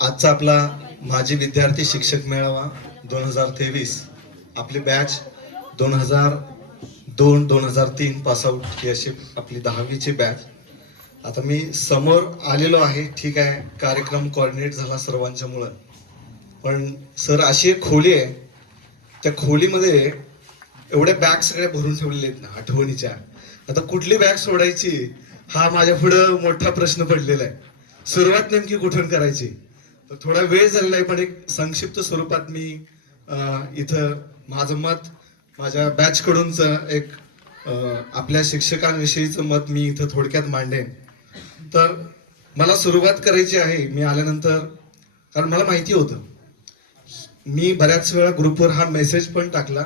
आजचा आपला माजी विद्यार्थी शिक्षक मेळावा 2023 आपली बॅच 2002-2003 पास आउट ही अशी आपली 10वीची बॅच. आता मी समोर आलेलो आहे, ठीक आहे, कार्यक्रम कोऑर्डिनेट झाला सर्वांच्या मुळे. पण सर अशी एक खोली आहे, त्या खोलीमध्ये एवढ्या बॅग सगळ्या भरून ठेवलेल्या आहेत ना आठवणीच्या. आता कुठली बॅग सोडायची हा माझ्या पुढं मोठा प्रश्न पडलेला आहे. सुरुवात नेमकी कुठून करायची. तर थोडा वेळ झालेला आहे, पण एक संक्षिप्त स्वरूपात मी इथं माझं मत, माझ्या बॅच कडूनच एक आपल्या शिक्षकांविषयीचं मत मी इथं थोडक्यात मांडेन. तर मला सुरुवात करायची आहे मी आल्यानंतर, कारण मला माहिती होतं, मी बऱ्याच वेळा ग्रुपवर हा मेसेज पण टाकला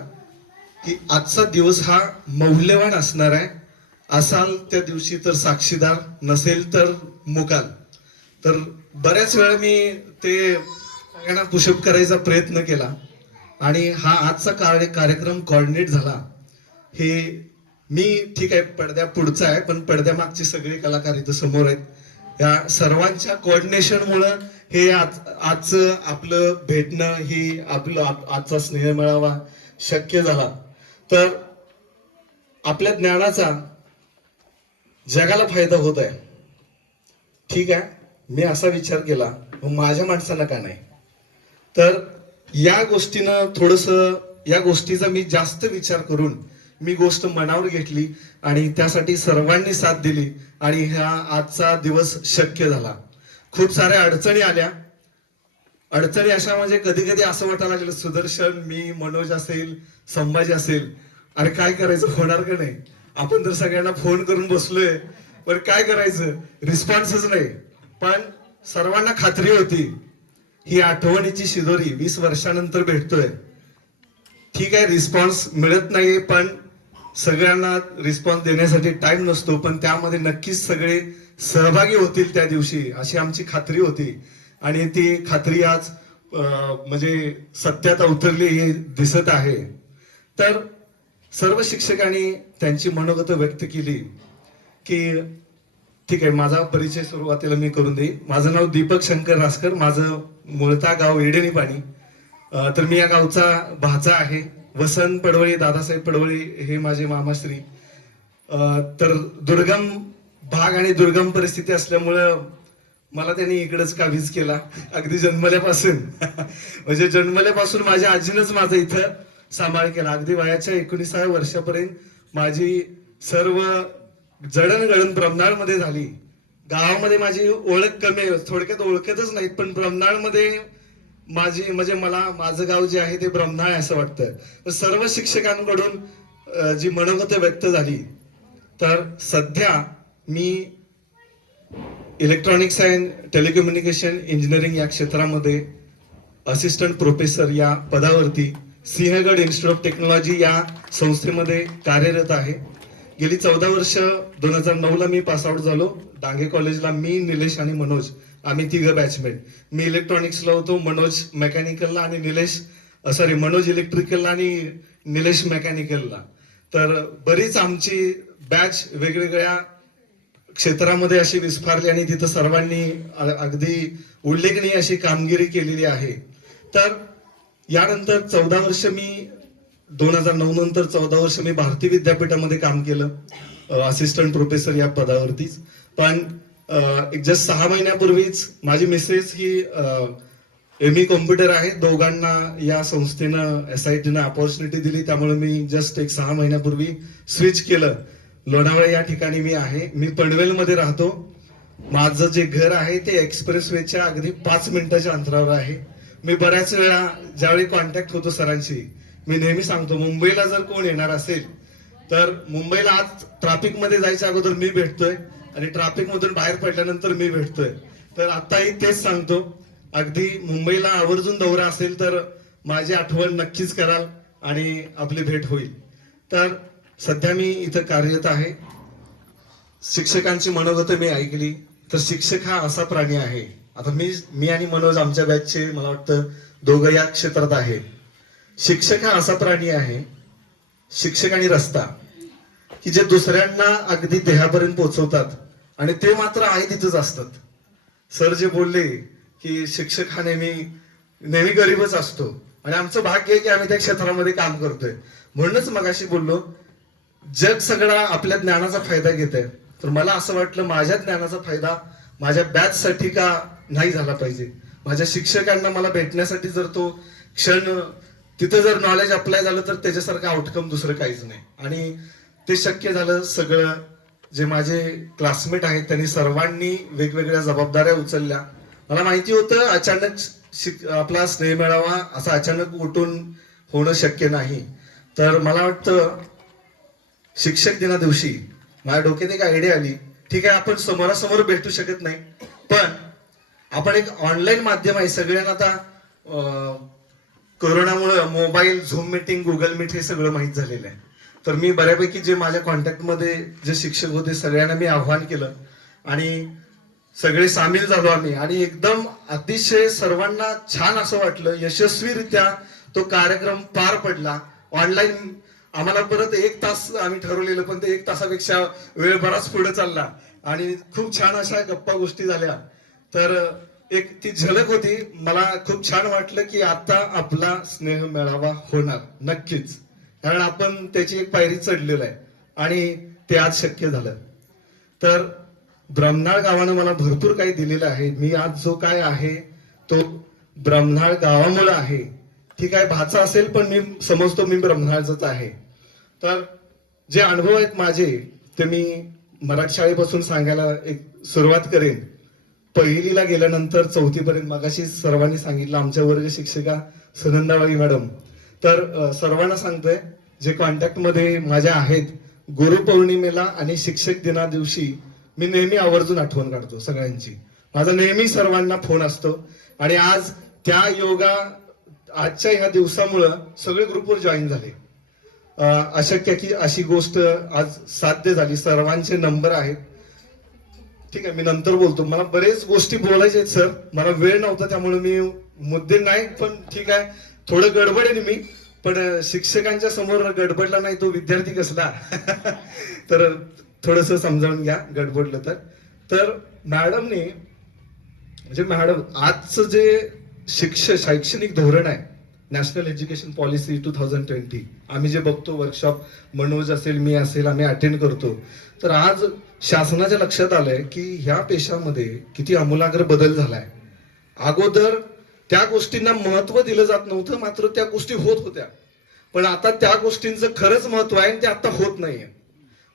की आजचा दिवस हा मौल्यवान असणार आहे. असाल त्या दिवशी तर साक्षीदार, नसेल तर मुकाल. तर बऱ्याच वेळा मी ते सगळ्यांना पुशअप करायचा प्रयत्न केला आणि हा आजचा कार्यक्रम कोऑर्डिनेट झाला. हे मी ठीक आहे पडद्या पुढचा आहे, पण पडद्या मागचे सगळे कलाकार इथं समोर आहेत. या सर्वांच्या कोऑर्डिनेशनमुळं हे आजचं आपलं भेटणं, ही आपलं आजचा स्नेह मेळावा शक्य झाला. तर आपल्या ज्ञानाचा जगाला फायदा होत आहे, ठीक आहे. मी असा विचार केला, माझ्या माणसाला का नाही. तर या गोष्टीनं या गोष्टीचा मी जास्त विचार करून मी गोष्ट मनावर घेतली आणि त्यासाठी सर्वांनी साथ दिली आणि हा आजचा दिवस शक्य झाला. खूप साऱ्या अडचणी आल्या. अडचणी अशा म्हणजे कधी कधी असं वाटायला लागलं, सुदर्शन, मी, मनोज असेल, संभाजी असेल, अरे काय करायचं, होणार का नाही. आपण तर सगळ्यांना फोन करून बसलोय, पण काय करायचं, रिस्पॉन्सच नाही. पण सर्वांना खात्री होती ही आठवणीची शिदोरी 20 वर्षानंतर भेटतोय, ठीक आहे. रिस्पॉन्स मिळत नाही, पण सगळ्यांना रिस्पॉन्स देण्यासाठी टाइम नसतो, पण त्यामध्ये नक्कीच सगळे सहभागी होतील त्या दिवशी अशी आमची खात्री होती. आणि ती खात्री आज म्हणजे सत्यात अवतरली हे दिसत आहे. तर सर्व शिक्षकांनी त्यांची मनोगत व्यक्त केली की ठीक आहे. माझा परिचय सुरुवातीला मी करून देईन. माझं नाव दीपक शंकर रासकर, माझं मूळता गाव येडेनी पाणी. तर मी या गावचा भाचा आहे. वसंत पडवळे, दादासाहेब पडवळे हे माझे मामाश्री. तर दुर्गम भाग आणि दुर्गम परिस्थिती असल्यामुळं मला त्यांनी इकडेच काबीज केला अगदी जन्मल्यापासून. म्हणजे जन्मल्यापासून माझ्या आजीनंच माझा इथं सांभाळ केला. अगदी वयाच्या 19व्या वर्षापर्यंत माझी सर्व जडणघडण ब्रह्मनाळमध्ये झाली. गावामध्ये माझी ओळख कमी आहे, थोडक्यात ओळखतच नाहीत, पण ब्रह्मनाळमध्ये माझी म्हणजे मला माझं गाव जे आहे ते ब्रह्मनाळ असं वाटतं. तर सर्व शिक्षकांकडून जी मनोगत व्यक्त झाली. तर सध्या मी इलेक्ट्रॉनिक्स अँड टेलिकम्युनिकेशन इंजिनिअरिंग या क्षेत्रामध्ये असिस्टंट प्रोफेसर या पदावरती सिंहगड इन्स्टिट्यूट ऑफ टेक्नॉलॉजी या संस्थेमध्ये कार्यरत आहे. गेली 14 वर्ष 2009 ला मी पास आउट झालो. डांगे कॉलेजला मी, निलेश आणि मनोज आम्ही तिघं बॅचमेट. मी इलेक्ट्रॉनिक्सला होतो, मनोज मेकॅनिकलला आणि मनोज इलेक्ट्रिकलला आणि निलेश मेकॅनिकलला. तर बरीच आमची बॅच वेगवेगळ्या क्षेत्रामध्ये अशी विस्फारली आणि तिथं सर्वांनी अगदी उल्लेखनीय अशी कामगिरी केलेली आहे. तर यानंतर 14 वर्ष मी 2009 नंतर 14 वर्ष मी भारतीय विद्यापीठामध्ये काम केलं असिस्टंट प्रोफेसर या पदावरतीच. पण एक जस्ट 6 महिन्यापूर्वीच माझी मिसेस ही ME कॉम्प्युटर आहे. दोघांना या संस्थेनं SIT अपॉर्च्युनिटी दिली, त्यामुळे मी जस्ट एक 6 महिन्यापूर्वी स्विच केलं. लोणावळा या ठिकाणी मी आहे. मी पनवेलमध्ये राहतो. माझं जे घर आहे ते एक्सप्रेसवेच्या अगदी 5 मिनिटाच्या अंतरावर आहे. मी बऱ्याच वेळा ज्यावेळी कॉन्टॅक्ट होतो सरांशी, मी नेहमी सांगतो, मुंबईला जर कोण येणार असेल तर मुंबईला आज ट्रॅफिक मध्ये जायच्या अगोदर मी भेटतोय आणि ट्रॅफिक मधून बाहेर पडल्यानंतर मी भेटतोय. तर आताही तेच सांगतो, अगदी मुंबईला आवर्जून दौरा असेल तर माझी आठवण नक्कीच कराल आणि आपली भेट होईल. तर सध्या मी इथं कार्यरत आहे. शिक्षकांची मनोगत मी ऐकली. तर शिक्षक हा असा प्राणी आहे, आता मी आणि मनोज आमच्या बॅचचे मला वाटतं दोघं या क्षेत्रात आहे. शिक्षक हा असा प्राणी आहे, शिक्षक आणि रस्ता, की जे दुसऱ्यांना अगदी देहापर्यंत पोहोचवतात आणि ते मात्र आहे तिथंच असतात. सर जे बोलले की शिक्षक हा नेहमी गरीबच असतो आणि आमचं भाग्य आहे की आम्ही त्या क्षेत्रामध्ये काम करतोय. म्हणूनच मगाशी बोललो, जग सगळा आपल्या ज्ञानाचा फायदा घेत आहे, तर मला असं वाटलं माझ्या ज्ञानाचा फायदा माझ्या बॅच साठी का नाही झाला पाहिजे. माझ्या शिक्षकांना मला भेटण्यासाठी जर तो क्षण तिथं जर नॉलेज अप्लाय झालं तर त्याच्यासारखं आउटकम दुसरं काहीच नाही. आणि ते शक्य झालं. सगळं जे माझे क्लासमेट आहेत त्यांनी सर्वांनी वेगवेगळ्या जबाबदाऱ्या उचलल्या. मला माहिती होतं अचानक आपला स्नेह मेळावा असा अचानक उठून होणं शक्य नाही. तर मला वाटतं शिक्षक दिना दिवशी माझ्या डोक्यात एक आयडिया आली. ठीक आहे, आपण समोरासमोर भेटू शकत नाही, पण आपण एक ऑनलाईन माध्यम आहे. सगळ्यांना आता कोरोनामुळे mobile, Zoom meeting, Google Meet हे सगळं माहीत झालेलं आहे. तर मी बऱ्यापैकी जे माझ्या कॉन्टॅक्टमध्ये जे शिक्षक होते सगळ्यांना मी आव्हान केलं आणि सगळे सामील झालो आम्ही. आणि एकदम अतिशय सर्वांना छान असं वाटलं. यशस्वीरित्या तो कार्यक्रम पार पडला. ऑनलाईन आम्हाला परत 1 तास आम्ही ठरवलेलं, पण ते 1 तासापेक्षा वेळ बराच पुढे चालला आणि खूप छान अशा गप्पा गोष्टी झाल्या. तर एक ती झलक होती. मला खूप छान वाटलं की आता आपला स्नेह मेळावा होणार नक्कीच, कारण आपण त्याची एक पायरी चढलेलो आहे आणि ते आज शक्य झालं. तर ब्रह्मनाळ गावानं मला भरपूर काही दिलेलं आहे. मी आज जो काय आहे तो ब्रह्मनाळ गावामुळे आहे. ठीक आहे, भाचा असेल पण मी समजतो मी ब्रह्मनाळचाच आहे. तर जे अनुभव आहेत माझे ते मी मराठी शाळेपासून सांगायला एक सुरुवात करेन. पहिलीला गेल्यानंतर 4थी पर्यंत मगाशी सर्वांनी सांगितलं आमच्या वर्ग शिक्षिका सुनंदाबाई मॅडम. तर सर्वांना सांगतोय जे कॉन्टॅक्ट मध्ये माझ्या आहेत, गुरुपौर्णिमेला आणि शिक्षक दिना दिवशी मी नेहमी आवर्जून आठवण काढतो सगळ्यांची. माझा नेहमी सर्वांना फोन असतो आणि आज त्या आजच्या ह्या दिवसामुळं सगळे ग्रुपवर जॉईन झाले. अशक्य की अशी गोष्ट आज साध्य झाली. सर्वांचे नंबर आहेत. ठीक आहे, मी नंतर बोलतो. मला बरेच गोष्टी बोलायच्या आहेत सर, मला वेळ नव्हता त्यामुळे मी मुद्दे नाही. पण ठीक आहे, थोडं गडबडेन मी, पण शिक्षकांच्या समोर गडबडला नाही तो विद्यार्थी कसला. तर थोडस समजावून घ्या गडबडलं तर. तर मॅडमने म्हणजे मॅडम आजचं जे शैक्षणिक धोरण आहे, नॅशनल एज्युकेशन पॉलिसी 2020, आम्ही जे बघतो वर्कशॉप, मनोज असेल, मी असेल, आम्ही अटेंड करतो. तर आज शासनाच्या लक्षात आलंय की ह्या पेशामध्ये किती आमूलाग्र बदल झालाय. अगोदर त्या गोष्टींना महत्व दिलं जात नव्हतं, मात्र त्या गोष्टी होत होत्या. पण आता त्या गोष्टींचं खरंच महत्व आहे आणि ते आता होत नाहीये.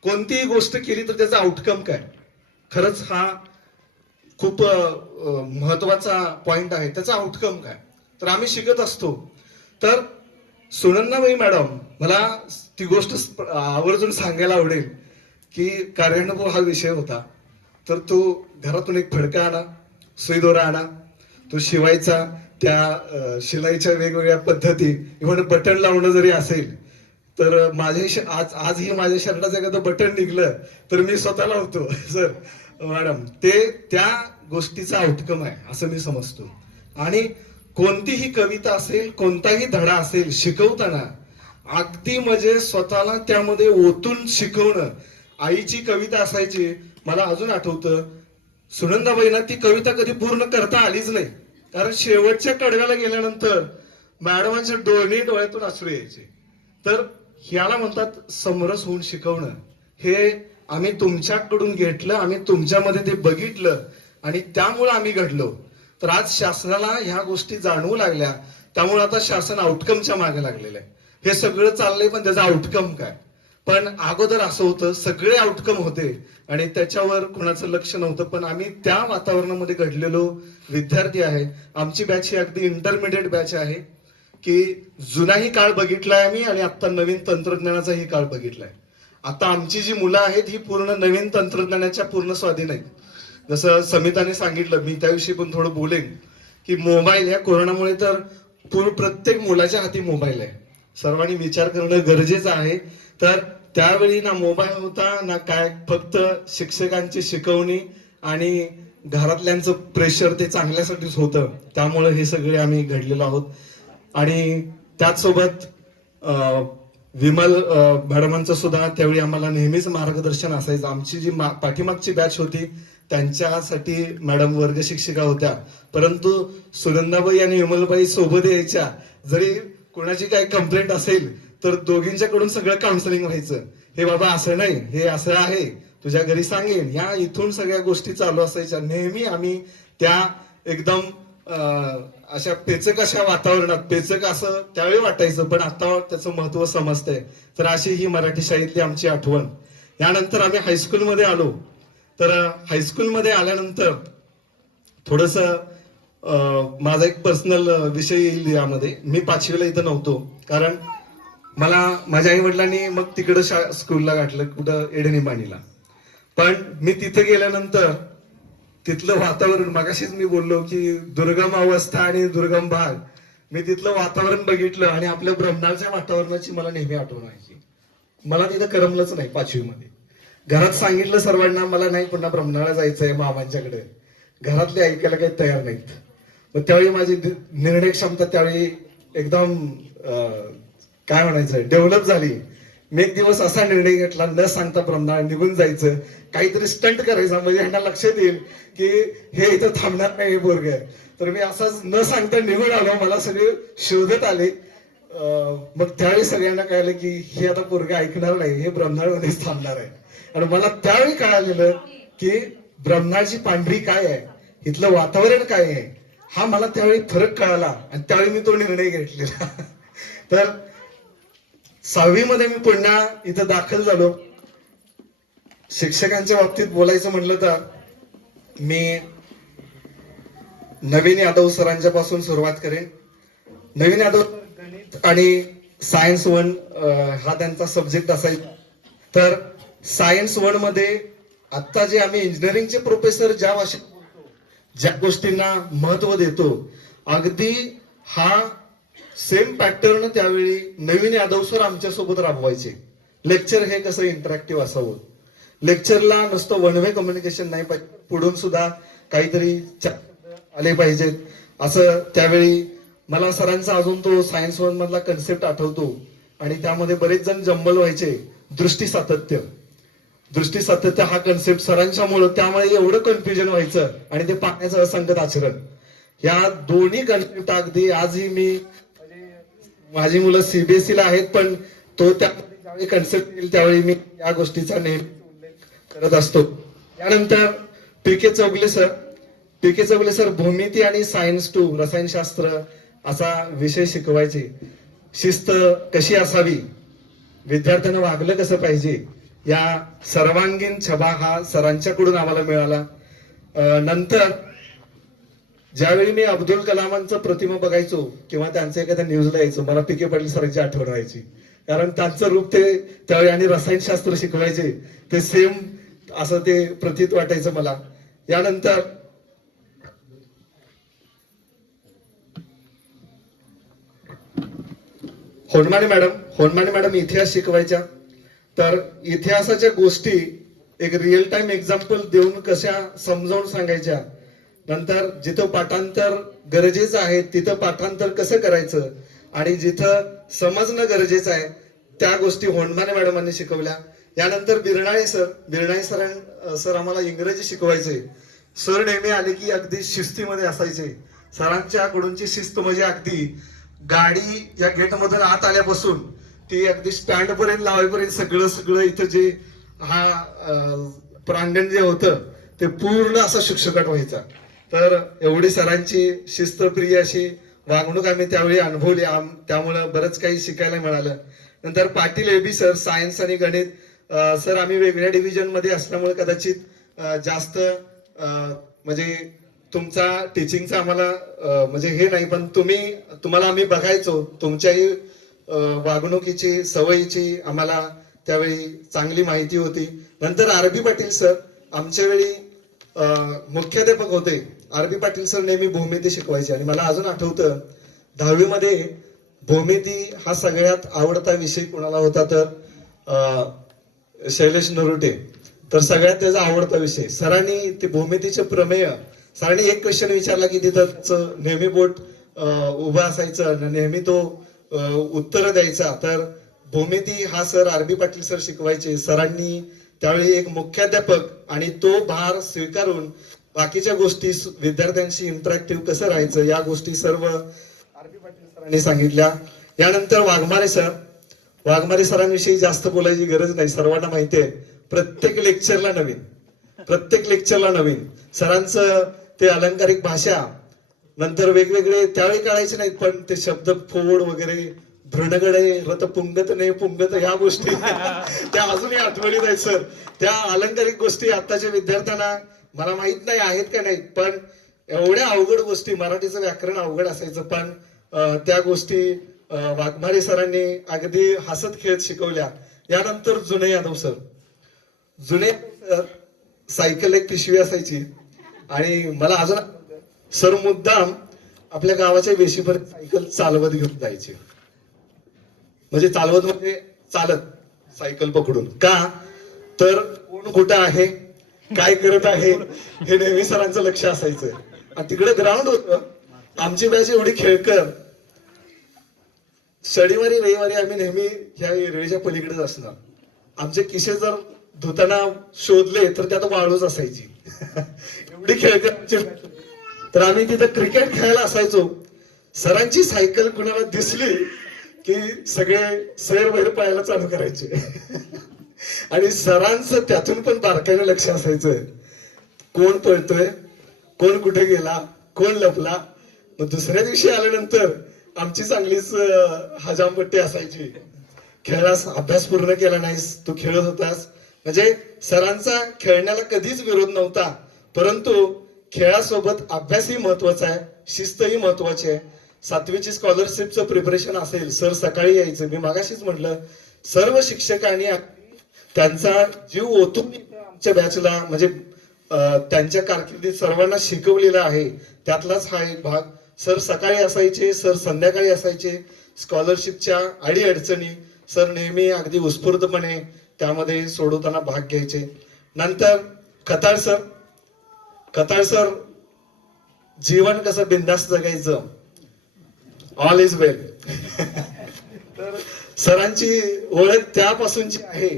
कोणतीही गोष्ट केली तर त्याचा आउटकम काय, खरंच हा खूप महत्वाचा पॉइंट आहे. त्याचा आउटकम काय, तर आम्ही शिकत असतो. तर सुनंदाबाई मॅडम, मला ती गोष्ट आवर्जून सांगायला आवडेल की कार्यानुभव हा विषय होता. तर तो घरातून एक फडका आणा, सुई दोरा आणा, तो शिवायचा. त्या शिलाईच्या वेगवेगळ्या पद्धती, इव्हन बटन लावणं जरी असेल तर आजही माझ्या शर्टाचं एखादं बटन निघलं तर मी स्वतः लावतो. सर मॅडम, ते त्या गोष्टीचा आउटकम आहे असं मी समजतो. आणि कोणतीही कविता असेल, कोणताही धडा असेल, शिकवताना अगदी म्हणजे स्वतःला त्यामध्ये ओतून शिकवणं. आईची कविता असायची, मला अजून आठवतं, सुनंदाबाईंना ती कविता कधी पूर्ण करता आलीच नाही, कारण शेवटच्या कडव्याला गेल्यानंतर मॅडमांच्या डोळ्यातून अश्रू यायचे. तर ह्याला म्हणतात समरस होऊन शिकवणं. हे आम्ही तुमच्याकडून घेतलं, आम्ही तुमच्यामध्ये ते बघितलं आणि त्यामुळे आम्ही घडलो. तर आज शासनाला ह्या गोष्टी जाणवू लागल्या, त्यामुळे आता शासन आउटकमच्या मागे लागलेलं आहे. हे सगळं चाललंय पण त्याचा आउटकम काय. पण अगोदर असं होतं, सगळे आउटकम होते आणि त्याच्यावर कुणाचं लक्ष नव्हतं. पण आम्ही त्या वातावरणामध्ये घडलेलो विद्यार्थी आहे. आमची बॅच ही अगदी इंटरमिडिएट बॅच आहे की जुनाही काळ बघितलाय आम्ही आणि आता नवीन तंत्रज्ञानाचाही काळ बघितलाय. आता आमची जी मुलं आहेत ही पूर्ण नवीन तंत्रज्ञानाच्या पूर्ण स्वाधीन आहेत. जसं समिताने सांगितलं, मी त्याविषयी पण थोडं बोलेन की मोबाईल या कोरोनामुळे तर प्रत्येक मुलाच्या हाती मोबाईल आहे. सर्वांनी विचार करणं गरजेचं आहे. तर त्यावेळी ना मोबाईल होता ना काय, फक्त शिक्षकांची शिकवणी आणि घरातल्यांचं प्रेशर ते चांगल्यासाठीच होतं. त्यामुळे हे सगळे आम्ही घडलेलो आहोत. आणि त्याचसोबत विमल मॅडमांचं सुद्धा त्यावेळी आम्हाला नेहमीच मार्गदर्शन असायचं. आमची जी पाठीमागची बॅच होती त्यांच्यासाठी मॅडम वर्ग शिक्षिका होत्या, परंतु सुनंदाबाई आणि विमलबाई सोबत यायच्या. जरी कोणाची काही कंप्लेंट असेल तर दोघींच्याकडून सगळं काउन्सिलिंग व्हायचं. हे बाबा असं नाही, हे असं आहे, तुझ्या घरी सांगेन, या इथून सगळ्या गोष्टी चालू असायच्या. नेहमी आम्ही त्या एकदम अशा पेचक अशा वातावरणात, पेचक असं त्यावेळी वाटायचं, पण आता त्याचं महत्व समजतंय. तर अशी ही मराठी शाळेतली आमची आठवण. यानंतर आम्ही हायस्कूलमध्ये आलो. तर हायस्कूलमध्ये आल्यानंतर थोडस माझा एक पर्सनल विषय येईल यामध्ये. मी 5वीला इथं नव्हतो, कारण मला माझ्या आई वडिलांनी मग तिकडं स्कूलला घातलं, कुठं एडणीपाणीला. पण मी तिथे गेल्यानंतर तिथलं वातावरण, मगाशीच मी बोललो की दुर्गम अवस्था आणि दुर्गम भाग, मी तिथलं वातावरण बघितलं आणि आपल्या ब्रह्मनाळच्या वातावरणाची मला नेहमी आठवण व्हायची. मला तिथं करमलंच नाही 5वीमध्ये. घरात सांगितलं सर्वांना मला नाही पुन्हा ब्रह्मनाळा जायचंय मामांच्याकडे, घरातले ऐकायला काही तयार नाहीत. मग त्यावेळी माझी निर्णय क्षमता त्यावेळी एकदम काय म्हणायचं डेव्हलप झाली. मी एक दिवस असा निर्णय घेतला, न सांगता ब्रह्मनाळ निघून जायचं, काहीतरी स्टंट करायचा, म्हणजे ह्यांना लक्षात येईल की हे इथं थांबणार नाही हे पोरग. तर मी असाच न सांगता निघून आलो. मला सगळे शोधत आले. मग त्यावेळी सगळ्यांना कळलं की हे आता पोरग ऐकणार नाही, हे ब्रह्मनाळमध्येच थांबणार आहे. आणि मला त्यावेळी कळालेलं की ब्रह्मनाळची पांढरी काय आहे, इथलं वातावरण काय आहे, हा मला त्यावेळी फरक कळाला. आणि त्यावेळी मी तो निर्णय घेतलेला. तर 6वी मध्ये मी पुन्हा इथं दाखल झालो. शिक्षकांच्या बाबतीत बोलायचं म्हटलं तर मी नवीन यादव सरांच्या पासून सुरुवात करेन. नवीन यादव गणित आणि सायन्स 1 हा त्यांचा सब्जेक्ट असायचा. तर सायन्स 1 मध्ये आता जे आम्ही इंजिनिअरिंगचे प्रोफेसर ज्या भाषेत बोलतो, ज्या गोष्टींना महत्व देतो, अगदी हा सेम पॅटर्न त्यावेळी नवीन यादव सर आमच्या सोबत राबवायचे. लेक्चर हे कसं इंटरॅक्टिव्ह असावं, लेक्चरला नुसतं वन वे कम्युनिकेशन नाही पाहिजे, पुढून सुद्धा काहीतरी आले पाहिजेत. असं त्यावेळी मला सरांचा अजून तो सायन्स 1 मधला कन्सेप्ट आठवतो. आणि त्यामध्ये बरेच जण जंबल व्हायचे. दृष्टी सातत्य हा कन्सेप्ट सरांच्यामुळं, त्यामुळे एवढं कन्फ्युजन व्हायचं आणि ते पाहण्याचं असंगत आचरण. या दोन्ही कन्सेप्ट अगदी आजही मी, माझी मुलं CBSE ला आहेत, पण तो त्यामध्ये ज्यावेळी कन्सेप्ट येईल त्यावेळी मी या गोष्टीचा नेहमी उल्लेख करत असतो. यानंतर पी के चौगले सर भूमिती आणि सायन्स 2 रसायनशास्त्र असा विषय शिकवायचे. शिस्त कशी असावी, विद्यार्थ्यांना वागलं कसं पाहिजे, या सर्वांगीण छबा हा सरांच्याकडून आम्हाला मिळाला. नंतर ज्यावेळी मी अब्दुल कलामांचं प्रतिमा बघायचो किंवा त्यांचं एखाद्या न्यूजला यायचो, मला पी के पाटील सरांची आठवण व्हायची. कारण त्यांचं रूप ते त्यावेळी आणि रसायनशास्त्र शिकवायचे ते सेम असं ते प्रतीत वाटायचं मला. यानंतर होनमाने मॅडम इतिहास शिकवायच्या. तर इतिहासाच्या गोष्टी एक रिअल टाइम एक्झाम्पल देऊन कशा समजावून सांगायच्या. नंतर जिथं पाठांतर गरजेचं आहे तिथं पाठांतर कसं करायचं, आणि जिथं समजणं गरजेचं आहे त्या गोष्टी होनमाने मॅडमांनी शिकवल्या. यानंतर बिरणाळे सर आम्हाला इंग्रजी शिकवायचे. सर नेहमी आले की अगदी शिस्तीमध्ये असायचे. सरांच्याकडूनची शिस्त म्हणजे अगदी गाडी या गेट मधून आत आल्यापासून ती अगदी स्टँड पर्यंत लावायपर्यंत सगळं इथं जे हा प्रांगण जे होतं ते पूर्ण असं शुकशुकाट व्हायचा. तर एवढी सरांची शिस्तप्रिय अशी वागणूक आम्ही त्यावेळी अनुभवली. त्यामुळं बरंच काही शिकायला मिळालं. नंतर पाटील AB सर सायन्स आणि गणित सर आम्ही वेगळ्या डिव्हिजन मध्ये असल्यामुळे कदाचित जास्त म्हणजे तुमचा टीचिंगचा आम्हाला म्हणजे हे नाही, पण तुम्हाला आम्ही बघायचो, तुमच्याही वागणुकीची सवयीची आम्हाला त्यावेळी चांगली माहिती होती. नंतर RB पाटील सर आमच्या वेळी मुख्याध्यापक होते. RB पाटील सर नेहमी भूमिती शिकवायचे. आणि मला अजून आठवतं 10वी मध्ये भूमिती हा सगळ्यात आवडता विषय कोणाला होता तर शैलेश नरुटे. तर सगळ्यात त्याचा आवडता विषय. सरांनी ते भूमितीचे प्रमेय, सरांनी एक क्वेश्चन विचारला की तिथं नेहमी बोट उभं असायचं, नेहमी तो उत्तर द्यायचा. तर भूमिती हा सर RB पाटील सर शिकवायचे. सरांनी त्यावेळी एक मुख्याध्यापक आणि तो भार स्वीकारून बाकीच्या गोष्टी विद्यार्थ्यांशी इंटरॅक्टिव्ह कसं राहायचं या गोष्टी सर्व आर.बी. पाटील सरांनी सांगितल्या. यानंतर वाघमारे सरांविषयी जास्त बोलायची गरज नाही, सर्वांना माहिती आहे. प्रत्येक लेक्चरला नवीन सरांचं ते अलंकारिक भाषा, नंतर वेगवेगळे त्यावेळी कळायचे नाहीत पण ते शब्द फोड वगैरे, धृणगडे रथ पुंगत नाही पुंगत, ह्या गोष्टी त्या अजूनही आठवणीत आहेत सर. त्या अलंकारिक गोष्टी आताच्या विद्यार्थ्यांना मला माहित नाही आहेत का नाही, पण एवढ्या अवघड गोष्टी, मराठीचं व्याकरण अवघड असायचं, पण त्या गोष्टी वाघमारे सरांनी अगदी हसत खेळत शिकवल्या. यानंतर जुने यादव सर सायकल एक पिशवी असायची आणि मला अजून सर मुद्दाम आपल्या गावाच्या वेशीपर्यंत सायकल चालवत घेऊन जायचे. म्हणजे चालत सायकल पकडून, का तर कोण कुठं आहे काय करत आहे हे नेहमी सरांचं लक्ष असायचं. आणि तिकडे ग्राउंड होतं, आमची बॅच एवढी खेळकर, शनिवारी रविवारी आम्ही नेहमी ह्या रेल्वेच्या पलीकडेच असणार. आमचे किशे जर धुताना शोधले तर त्यात वाळूच असायची एवढी खेळकर आमची. तर आम्ही तिथं क्रिकेट खेळायला असायचो. सरांची सायकल कुणाला दिसली की सगळे सैर वैर पळायला चालू करायचे आणि सरांचं त्यातून पण बारकाईने लक्ष असायचं, कोण पळतोय, कोण कुठे गेला, कोण लपला. मग दुसऱ्या दिवशी आल्यानंतर आमची चांगलीच हजामपट्टी असायची. खेळास अभ्यास पूर्ण केला नाहीस, तू खेळत होतास. म्हणजे सरांचा खेळण्याला कधीच विरोध नव्हता, परंतु खेळासोबत अभ्यासही महत्वाचा आहे, शिस्तही महत्वाची आहे. 7वीची स्कॉलरशिपचं प्रिपरेशन असेल, सर सकाळी यायचं. मी मागाशीच म्हटलं, सर्व शिक्षकांनी त्यांचा जीव ओतून आमच्या बॅचला म्हणजे त्यांच्या कारकिर्दीत सर्वांना शिकवलेला आहे. त्यातलाच हा एक भाग. सर सकाळी असायचे, सर संध्याकाळी असायचे. स्कॉलरशिपच्या अडीअडचणी सर नेहमी अगदी उत्स्फूर्तपणे त्यामध्ये सोडवताना भाग घ्यायचे. नंतर खताळ सर जीवन कसं बिंदास्त जगायचं, ऑल इज वेल. तर सरांची ओळख त्यापासूनची आहे.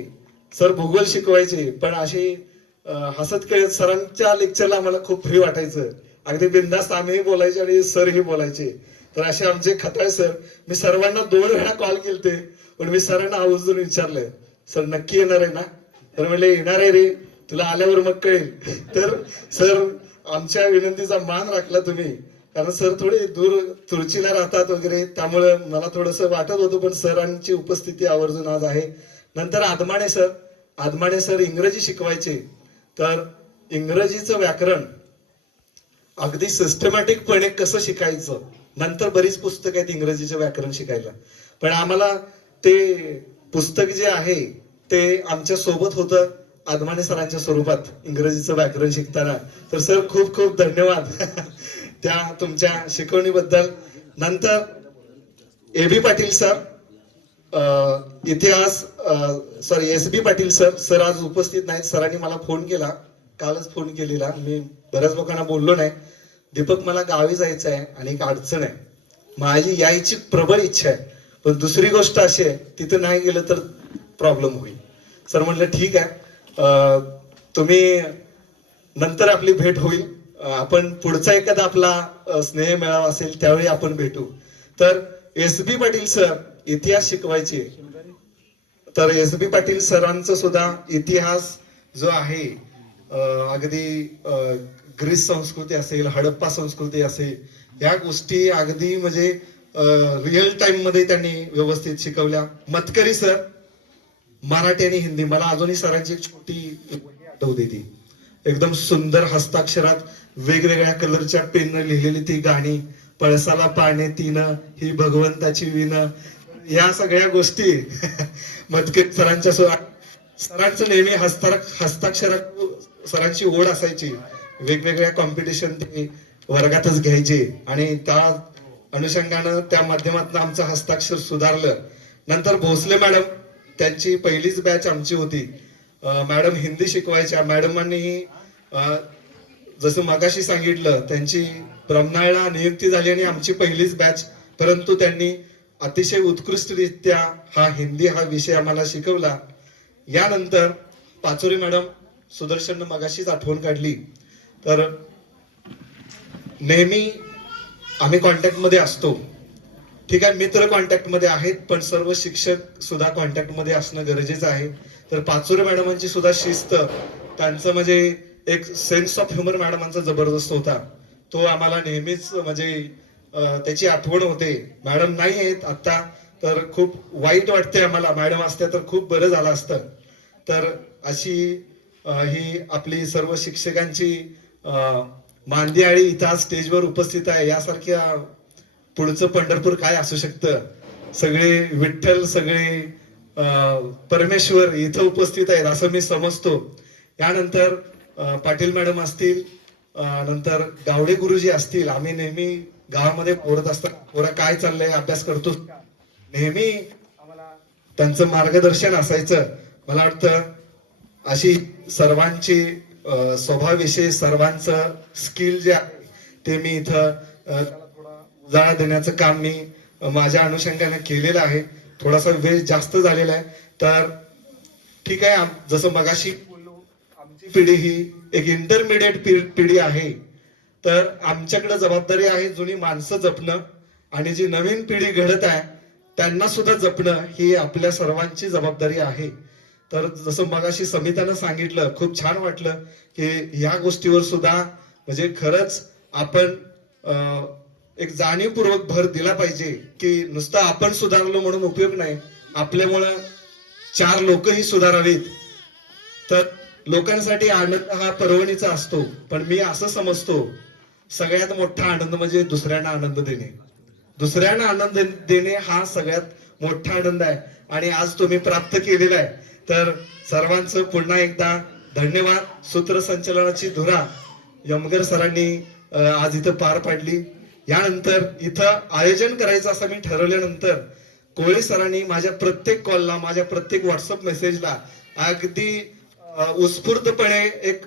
सर भूगोल शिकवायचे, पण अशी हसत खेळत सरांच्या लेक्चरला आम्हाला खूप फ्री वाटायचं. अगदी बिंदास्त आम्हीही बोलायचे आणि सरही बोलायचे. तर असे आमचे खताळ सर. मी सर्वांना 2 वेळा कॉल केलते, पण मी सरांना आवर्जून विचारलं, सर नक्की येणार आहे ना? तर म्हणले येणार आहे रे, तुला आल्यावर मग कळेल. तर सर आमच्या विनंतीचा मान राखला तुम्ही, कारण सर थोडे दूर तुर्चीला राहतात वगैरे, त्यामुळे मला थोडंसं वाटत होतं, पण सरांची उपस्थिती आवर्जून आज आहे. नंतर आदमाणे सर इंग्रजी शिकवायचे. तर इंग्रजीचं व्याकरण अगदी सिस्टमॅटिकपणे कसं शिकायचं, नंतर बरीच पुस्तक आहेत इंग्रजीचं व्याकरण शिकायला, पण आम्हाला ते पुस्तक जे आहे ते आमच्या सोबत होतं आदमाणे सरांच्या स्वरूपात इंग्रजीचं व्याकरण शिकताना. तर सर खूप खूप धन्यवाद त्या तुमच्या शिकवणीबद्दल. नंतर ए.बी. पाटील सर, इतिहास सॉरी एस.बी. पाटील सर आज उपस्थित नाहीत. सरांनी मला फोन केला, कालच फोन केलेला. मी बऱ्याच लोकांना बोललो नाही. दीपक मला गावी जायचं आहे आणि एक अडचण आहे, माझी यायची प्रबळ इच्छा आहे, पण दुसरी गोष्ट अशी आहे तिथं नाही गेलं तर प्रॉब्लेम होईल. सर म्हटलं ठीक आहे, तुम्ही नंतर आपली भेट होईल, आपण पुढचा एखादा आपला स्नेह मेळावा असेल त्यावेळी आपण भेटू. तर एस.बी. पाटील सर इतिहास शिकवायचे. तर एस.बी. पाटील सरांचा सुद्धा इतिहास जो आहे अगदी ग्रीस संस्कृती असेल, हडप्पा संस्कृती असेल, या गोष्टी अगदी म्हणजे रिअल टाइम मध्ये त्यांनी व्यवस्थित शिकवल्या. मतकरी सर मराठी आणि हिंदी, मला अजूनही सरांची एक छोटी आठवते, ती एकदम सुंदर हस्ताक्षरात वेगवेगळ्या कलरच्या पेननं लिहिलेली ती गाणी, पळसाला पाने तिनं ही भगवंताची विण, या सगळ्या गोष्टी मतकरी सरांचं नेहमी हस्ताक्षरात सरांची ओढ असायची. वेगवेगळ्या कॉम्पिटिशन ते वर्गातच घ्यायचे आणि त्या अनुषंगानं त्या माध्यमातून आमचं हस्ताक्षर सुधारलं. नंतर भोसले मॅडम, त्यांची पहिलीच बॅच आमची होती. मॅडम हिंदी शिकवायच्या. मॅडमांनी जसं मगाशी सांगितलं त्यांची ब्रह्मनाळला नियुक्ती झाली आणि आमची पहिलीच बॅच, परंतु त्यांनी अतिशय उत्कृष्टरित्या हिंदी हा विषय आम्हाला शिकवला. यानंतर पाचोरी मॅडम सुदर्शन मगाशीच आठवण काढली, तर नेहमी आम्ही कॉन्टॅक्ट मध्ये असतो. ठीक आहे, मित्र कॉन्टॅक्ट मध्ये आहेत, पण सर्व शिक्षक सुद्धा कॉन्टॅक्ट मध्ये असणं गरजेचं आहे. तर पाचोरे मॅडमांची सुद्धा शिस्त, त्यांचं म्हणजे एक सेन्स ऑफ ह्युमर मॅडमांचा जबरदस्त होता. तो आम्हाला नेहमीच म्हणजे त्याची आठवण होते. मॅडम नाही आहेत आता, तर खूप वाईट वाटते आम्हाला. मॅडम असत्या तर खूप बरं झालं असतं. तर अशी ही आपली सर्व शिक्षकांची मांदी आळी इथं आज स्टेजवर उपस्थित आहे. यासारख्या पुढचं पंढरपूर काय असू शकतं. सगळे विठ्ठल, सगळे परमेश्वर इथं उपस्थित आहेत असं मी समजतो. यानंतर पाटील मॅडम असतील, नंतर गावडे गुरुजी असतील. आम्ही नेहमी गावामध्ये पोरत असताना पोरा काय चाललंय, अभ्यास करतो, नेहमी आम्हाला त्यांचं मार्गदर्शन असायचं. मला वाटतं अशी सर्वांची स्वभावाविषयी सर्वांचं स्किल जे आहे ते मी इथं उजाळा देण्याचं काम मी माझ्या अनुषंगाने केलेलं आहे. थोडासा वेळ जास्त झालेला आहे, तर ठीक आहे. जसं मगाशी बोललो, आमची पिढी ही एक इंटरमिडिएट पिढी आहे. तर आमच्याकडे जबाबदारी आहे जुनी माणसं जपणं, आणि जी नवीन पिढी घडत आहे त्यांना सुद्धा जपणं ही आपल्या सर्वांची जबाबदारी आहे. तर जसं मगाशी समितानं सांगितलं, खूप छान वाटलं की या गोष्टीवर सुद्धा म्हणजे खरंच आपण एक जाणीवपूर्वक भर दिला पाहिजे की नुसतं आपण सुधारलो म्हणून उपयोग नाही, आपल्यामुळं 4 लोकही सुधारावीत. तर लोकांसाठी आनंद हा पर्वणीचा असतो, पण मी असं समजतो सगळ्यात मोठा आनंद म्हणजे दुसऱ्यांना आनंद देणे. दुसऱ्यांना आनंद देणे हा सगळ्यात मोठा आनंद आहे, आणि आज तुम्ही प्राप्त केलेला आहे. तर सर्वांचं पुन्हा एकदा धन्यवाद. सूत्रसंचलनाची धुरा यमगर सरांनी आज इथं पार पाडली. यानंतर इथं आयोजन करायचं असं मी ठरवल्यानंतर कोळी सरांनी माझ्या प्रत्येक कॉलला, माझ्या प्रत्येक व्हॉट्सअप मेसेजला अगदी उत्स्फूर्तपणे एक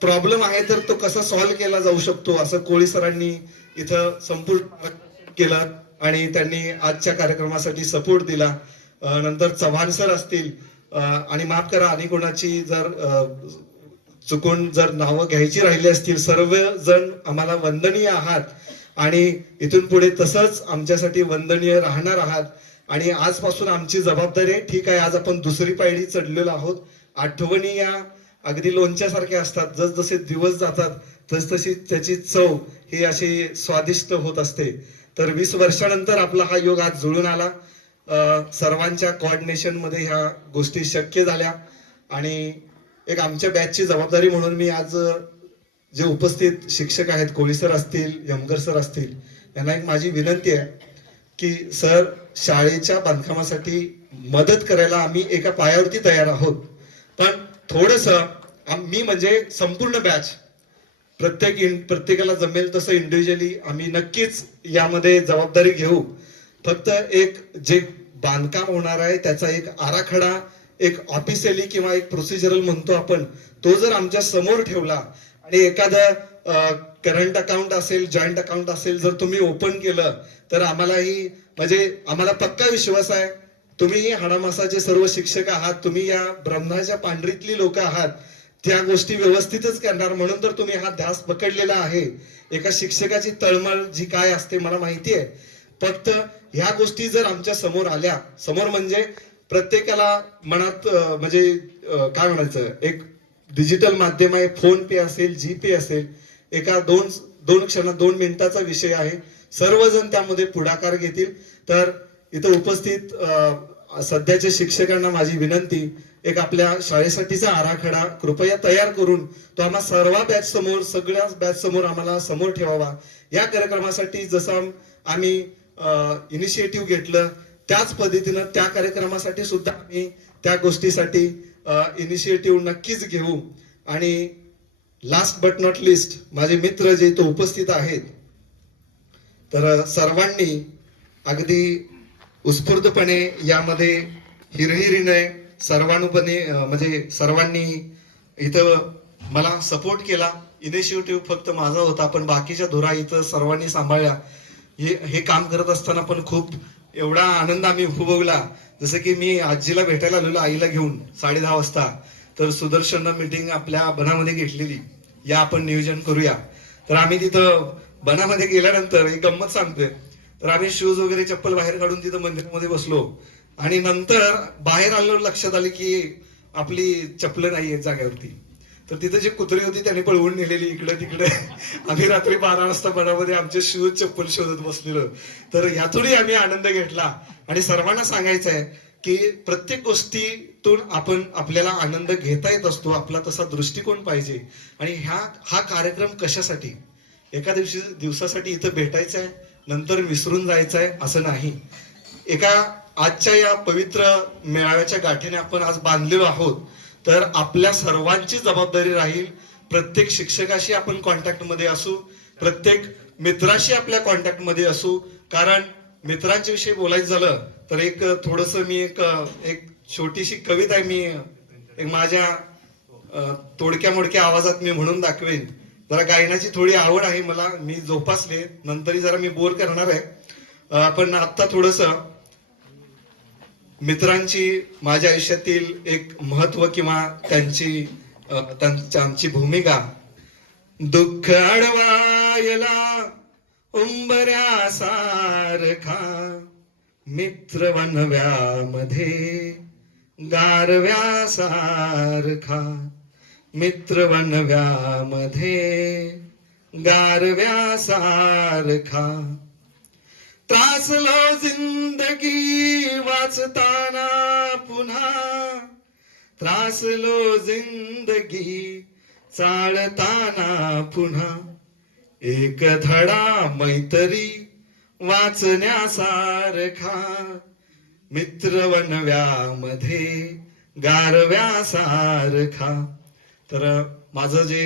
प्रॉब्लेम आहे तर तो कसा सॉल्व्ह केला जाऊ शकतो असं कोळी सरांनी इथं संपूर्ण केलं, आणि त्यांनी आजच्या कार्यक्रमासाठी सपोर्ट दिला. नंतर चव्हाण सर असतील, आणि माफ करा आणि कोणाची जर चुकून जर नावं घ्यायची राहिली असतील, सर्व जण आम्हाला वंदनीय आहात, आणि इथून पुढे तसंच आमच्यासाठी वंदनीय राहणार आहात. आणि आजपासून आमची जबाबदारी आहे. ठीक आहे, आज आपण दुसरी पायरी चढलेलो आहोत. आठवणी या अगदी लोणच्यासारख्या असतात, जसजसे दिवस जातात तसतशी त्याची चव ही अशी स्वादिष्ट होत असते. तर 20 वर्षानंतर आपला हा योग आज जुळून आला. सर्वांच्या कोऑर्डिनेशन मध्ये ह्या गोष्टी शक्य झाल्या, आणि एक आमच्या बॅचची जबाबदारी म्हणून मी आज जे उपस्थित शिक्षक आहेत, कोळी सर असतील, यमगर सर असतील, यांना एक माझी विनंती आहे की सर, शाळेच्या बांधकामासाठी मदत करायला आम्ही एका पायावरती तयार आहोत, पण थोडस मी म्हणजे संपूर्ण बॅच प्रत्येकाला जमेल तसं इंडिव्हिज्युअली आम्ही नक्कीच यामध्ये जबाबदारी घेऊ. फक्त एक जे बांधकाम होणार आहे त्याचा एक आराखडा, एक ऑफिशियली किंवा एक प्रोसिजरल म्हणतो आपण, तो जर आमच्या समोर ठेवला आणि एखादं करंट अकाउंट असेल, जॉईंट अकाउंट असेल, जर तुम्ही ओपन केलं तर आम्हालाही म्हणजे आम्हाला पक्का विश्वास आहे तुम्ही हाडामासाचे सर्व शिक्षक आहात, तुम्ही या ब्रह्माच्या पांढरीतली लोक आहात, त्या गोष्टी व्यवस्थितच करणार. म्हणून तर तुम्ही हा ध्यास पकडलेला आहे. एका शिक्षकाची तळमळ जी काय असते मला माहिती आहे. फक्त ह्या गोष्टी जर आमच्या समोर आल्या, समोर म्हणजे प्रत्येकाला मनात म्हणजे काय म्हणायचं, एक डिजिटल माध्यम आहे, फोन पे असेल, जीपे असेल, एका दोन क्षणात 2 मिनिटाचा विषय आहे, सर्वजण त्यामध्ये पुढाकार घेतील. तर इथं उपस्थित सध्याच्या शिक्षकांना माझी विनंती, एक आपल्या शाळेसाठीचा आराखडा कृपया तयार करून तो आम्हा सर्व बॅच समोर, सगळ्याच बॅच समोर आम्हाला समोर ठेवावा. या कार्यक्रमासाठी जसं आम्ही इनिशिएटिव्ह घेतलं त्याच पद्धतीनं त्या कार्यक्रमासाठी सुद्धा आम्ही त्या गोष्टीसाठी इनिशिएटिव्ह नक्कीच घेऊ. आणि लास्ट बट नॉट लिस्ट माझे मित्र जे इथं उपस्थित आहेत, तर सर्वांनी अगदी उत्स्फूर्तपणे यामध्ये हिरहिरीने सर्वानुपणे म्हणजे सर्वांनी इथं मला सपोर्ट केला. इनिशिएटिव्ह फक्त माझा होता, पण बाकीच्या धुरा इथं सर्वांनी सांभाळल्या. हे काम करत असताना पण खूप एवढा आनंद आम्ही उपभोगला. जसं की मी आजीला भेटायला आलेलो आईला घेऊन 10:30 वाजता, तर सुदर्शन मीटिंग आपल्या बनामध्ये घेतलेली, या आपण नियोजन करूया. तर आम्ही तिथं बनामध्ये गेल्यानंतर एक गंमत सांगतोय. तर आम्ही शूज वगैरे चप्पल बाहेर काढून तिथं मंदिरामध्ये बसलो आणि नंतर बाहेर आलो, लक्षात आले की आपली चप्पल नाही आहेत जागेवरती. तर तिथे जी कुत्री होती त्याने पळवून नेलेली इकडे तिकडे. आम्ही रात्री 12 वाजता बनामध्ये आमचे शूज चप्पल शोधत बसलेलो. तर यातूनही आम्ही आनंद घेतला आणि सर्वांना सांगायचं आहे की प्रत्येक गोष्टीतून आपण आपल्याला आनंद घेता येत असतो. आपला तसा दृष्टिकोन पाहिजे. आणि हा कार्यक्रम कशासाठी, एका दिवसासाठी इथं भेटायचं आहे नंतर विसरून जायचं आहे असं नाही. एका आजच्या या पवित्र मेळाव्याच्या गाठीने आपण आज बांधलेलो आहोत. तर आपल्या सर्वांची जबाबदारी राहील, प्रत्येक शिक्षकाशी आपण कॉन्टॅक्ट मध्ये असू, प्रत्येक मित्राशी आपल्या कॉन्टॅक्ट मध्ये असू. कारण मित्रांच्या विषयी बोलायचं झालं तर एक थोडस मी एक छोटीशी कविता आहे, मी एक माझ्या तोडक्या मोडक्या आवाजात मी म्हणून दाखवेन. जरा गायनाची थोडी आवड आहे मला, मी जोपासले, नंतरही जरा मी बोर करणार आहे. पण आता थोडस मित्रांची माझ्या आयुष्यातील एक महत्व किंवा आमची भूमिका. दुःख अडवायला उंबऱ्यासारखा मित्र वनव्यामध्ये गारव्यासारखा, मित्र वनव्यामध्ये गारव्यासारखा. त्रासलो जिंदगी वाचताना पुन्हा, त्रासलो जिंदगी चालताना पुन्हा. एक धडा मैत्री वाचण्यासारखा, मित्र वनव्यामध्ये गारव्यासारखा. तर माझं जे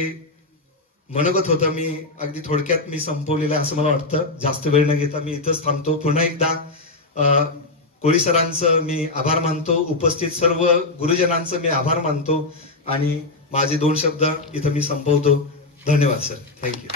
मनोगत होतं मी अगदी थोडक्यात मी संपवलेलं आहे असं मला वाटतं. जास्त वेळ न घेता मी इथंच थांबतो. पुन्हा एकदा कोळी सरांचं मी आभार मानतो, उपस्थित सर्व गुरुजनांचं मी आभार मानतो आणि माझे 2 शब्द इथं मी संपवतो. धन्यवाद सर, थँक्यू.